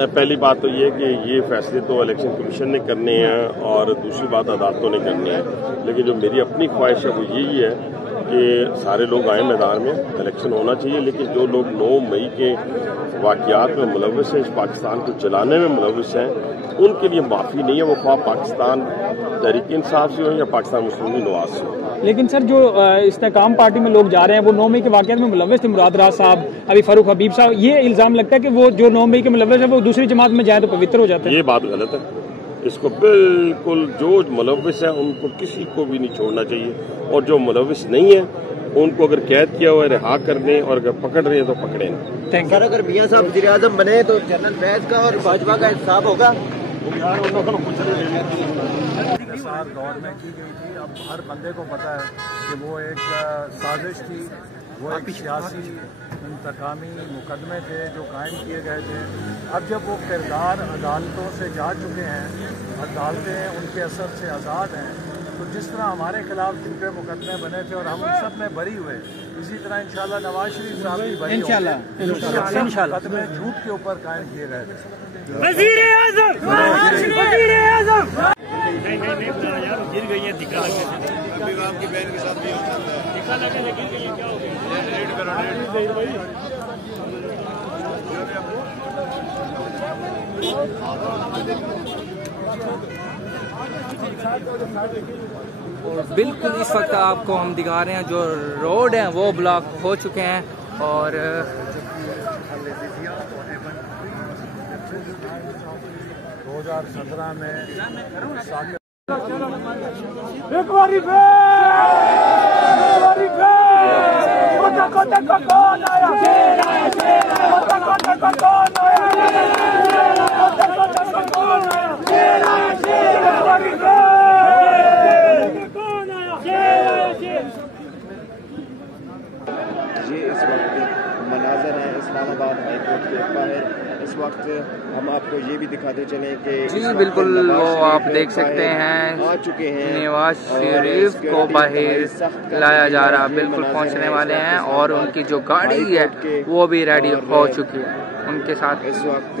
पहली बात तो ये कि ये फैसले तो इलेक्शन कमीशन ने करने हैं और दूसरी बात अदालतों ने करनी है, लेकिन जो मेरी अपनी ख्वाहिश है वो यही है कि सारे लोग आए मैदान में, इलेक्शन होना चाहिए। लेकिन जो लोग 9 मई के वाक़यात में मुलव्वस हैं, इस पाकिस्तान को चलाने में मुलव्वस हैं, उनके लिए माफ़ी नहीं है, वो ख्वाह पाकिस्तान तहरीक इंसाफ से हो या पाकिस्तान मुस्लिम लीग नवाज से हो। लेकिन सर जो इस्तेकाम पार्टी में लोग जा रहे हैं वो 9 मई के वाक़यात में मुलव्वस थे, मुराद राज साहब, अभी फारूक हबीब साहब, ये इल्ज़ाम लगता है कि वो जो 9 मई के मुलव्वस है वो दूसरी जमात में जाए तो पवित्र हो जाते हैं। ये बात गलत है। इसको बिल्कुल जो मुलव्वस है उनको किसी को भी नहीं छोड़ना चाहिए, और जो मुलव्वस नहीं है उनको अगर कैद किया हुआ है रिहा कर दें, और अगर पकड़ रहे हैं तो पकड़े नहीं। सर अगर मियां साहब वज़ीर-ए-आज़म बने तो जनरल फैज का और भाजपा का इंसाफ होगा? दौर में की गई थी, अब हर बंदे को पता है कि वो एक साजिश थी, वो एक सियासी इंतकामी मुकदमे थे जो कायम किए गए थे। अब जब वो किरदार अदालतों से जा चुके हैं, अदालतें उनके असर से आज़ाद हैं, तो जिस तरह हमारे खिलाफ झूठे मुकदमे बने थे और हम उन सब में बरी हुए, इसी तरह इंशाल्लाह नवाज शरीफ साहब भी बरी होंगे। मुकदमे झूठ के ऊपर कायम किए गए थे। वज़ीर-ए-आज़म यार गिर गई है, धिक्का लगे, आपकी बहन के साथ भी धिक्का लगे, गिर गई है, क्या हो गया? रेड करो, और बिल्कुल इस वक्त आपको हम दिखा रहे हैं जो रोड हैं वो ब्लॉक हो चुके हैं, और 2017 में एक बारी कौन आया? ये इस वक्त मनाज़र है इस्लामाबाद हाई कोर्ट के बाहर। इस वक्त हम आपको ये भी दिखाते चलें कि जी बिल्कुल वो आप देख सकते हैं आ चुके हैं नवाज शरीफ को बाहर लाया जा रहा, बिल्कुल पहुंचने वाले हैं, और उनकी जो गाड़ी है वो भी रेडी हो चुकी है। उनके साथ इस वक्त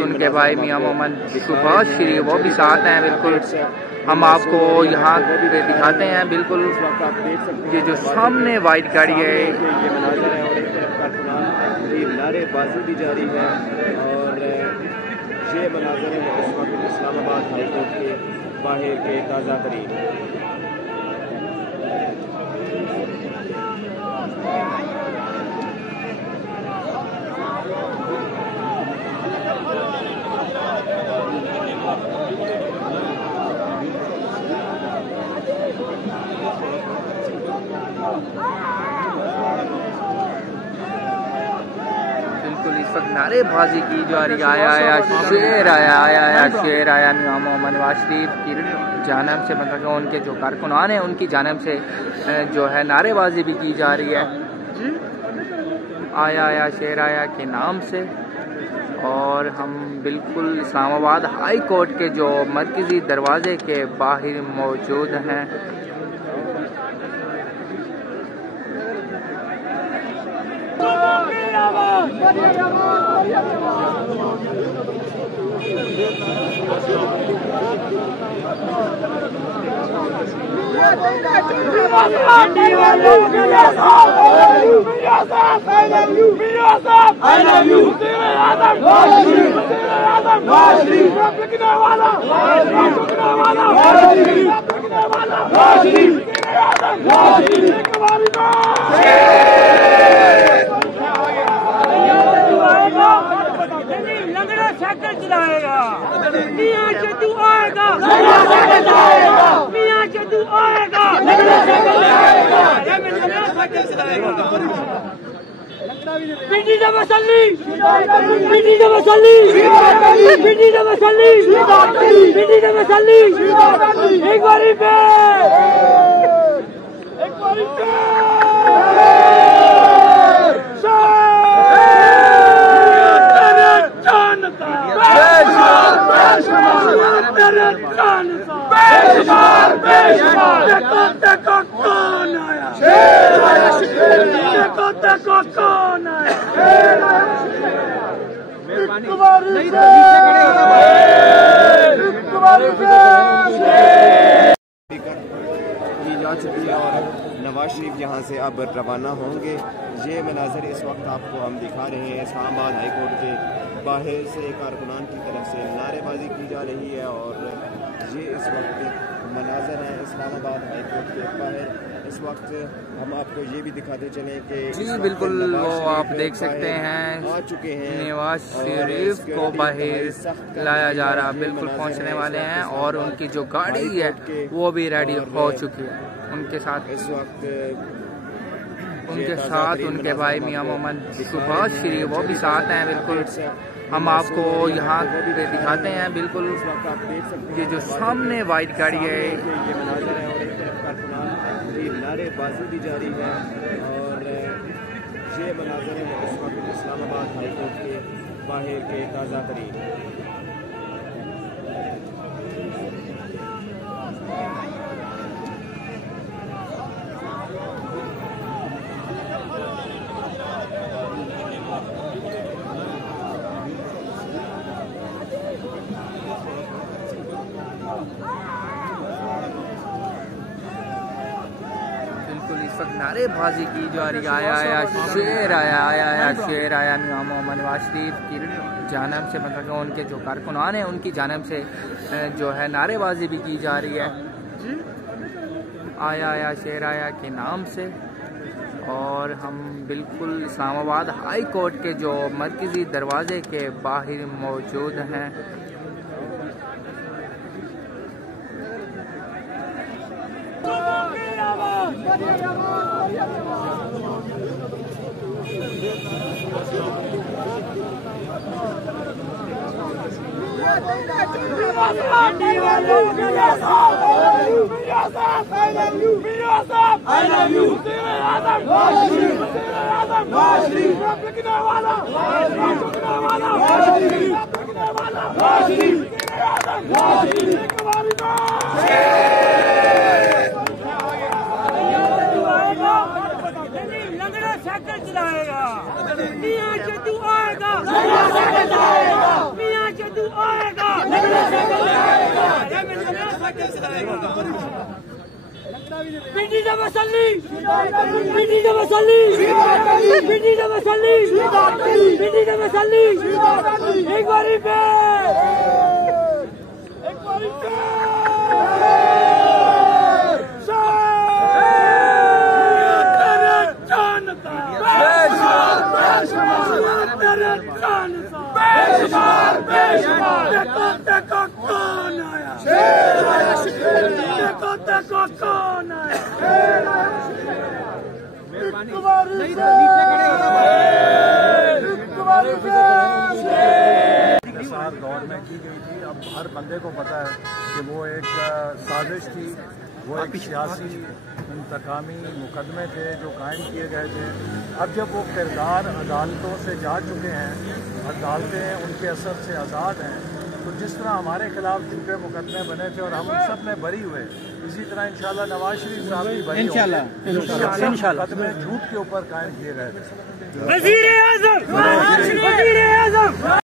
उनके भाई मियां मोहम्मद सुभाष शरीफ वो भी साथ हैं। बिल्कुल हम आपको यहाँ पे दिखाते हैं, बिल्कुल ये जो सामने वाइट गाड़ी है ये मनाज़र है, और एक तरफ कारकुनान की नारेबाजी भी जारी है, और ये मनाज़र है इस वक्त इस्लामाबाद हाई कोर्ट के बाहर के ताज़ा तरीन। बिल्कुल इस वक्त नारेबाजी की जा रही है, आया शेर आया शेर आया मियां मोहम्मद नवाज शरीफ की जानब से, मतलब उनके जो कारकुनान हैं उनकी जानब से जो है नारेबाजी भी की जा रही है, आया शेर आया के नाम से। और हम बिल्कुल इस्लामाबाद हाई कोर्ट के जो मरकजी दरवाजे के बाहर मौजूद हैं। साइकिल चलाएगा मियां जद्दू आएगा, मियां जद्दू आएगा, पिंडी जब मसली, पिंडी जब मसली, पिंडी जब मसली, पिंडी जब मसली, एक बारी पे, एक बारी पे कौन आया? की जा चुकी है और नवाज शरीफ यहाँ से अब रवाना होंगे। ये मनाजर इस वक्त आपको हम दिखा रहे हैं। इस्लामाबाद हाई कोर्ट के बाहर से कारकुनान की तरफ से नारेबाजी की जा रही है और ये इस वक्त मनाजर हैं इस्लामाबाद हाई कोर्ट के बाहर। इस वक्त हम आपको ये भी दिखाते चलें कि जी बिल्कुल वो आप देख सकते हैं आ चुके हैं नवाज शरीफ को बाहर लाया जा रहा, बिल्कुल पहुंचने वाले हैं और उनकी जो गाड़ी है वो भी रेडी हो चुकी है। उनके साथ इस वक्त उनके भाई मियां मोहम्मद सुभाष शरीफ वो भी साथ हैं। बिल्कुल हम आपको यहाँ पे दिखाते हैं। बिल्कुल ये जो सामने वाइट गाड़ी है ये मनाजर है और एक तरफ कारकुनान की नारेबाजी भी जारी है और ये मनाजर है इस वक्त इस्लामाबाद हाई कोर्ट के बाहर के ताज़ा तरीन। नारेबाजी की जा रही है। आया शेर आया शेर आया मियां मोहम्मद नवाज शरीफ की जानब से, मतलब कि उनके जो कारकुनान हैं उनकी जानब से जो है नारेबाजी भी की जा रही है आया शेर आया के नाम से। और हम बिल्कुल इस्लामाबाद हाई कोर्ट के जो मरकजी दरवाजे के बाहर मौजूद हैं। एक बारी पे दौर में की गई थी। अब हर बंदे को पता है कि वो एक साजिश थी, वो एक सियासी इंतकामी मुकदमे थे जो कायम किए गए थे। अब जब वो किरदार अदालतों से जा चुके हैं, अदालतें उनके असर से आज़ाद हैं, तो जिस तरह हमारे खिलाफ झूठे मुकदमे बने थे और हम उन सब में बरी हुए, इसी तरह इंशाल्लाह नवाज शरीफ साहब भी बरी होंगे। मुकदमे झूठ के ऊपर कायम किए गए थे।